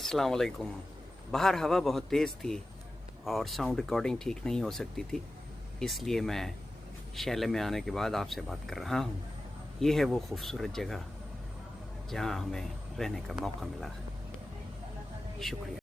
अस्सलाम वालेकुम। बाहर हवा बहुत तेज़ थी और साउंड रिकॉर्डिंग ठीक नहीं हो सकती थी, इसलिए मैं शैले में आने के बाद आपसे बात कर रहा हूँ। ये है वो खूबसूरत जगह जहाँ हमें रहने का मौका मिला। शुक्रिया।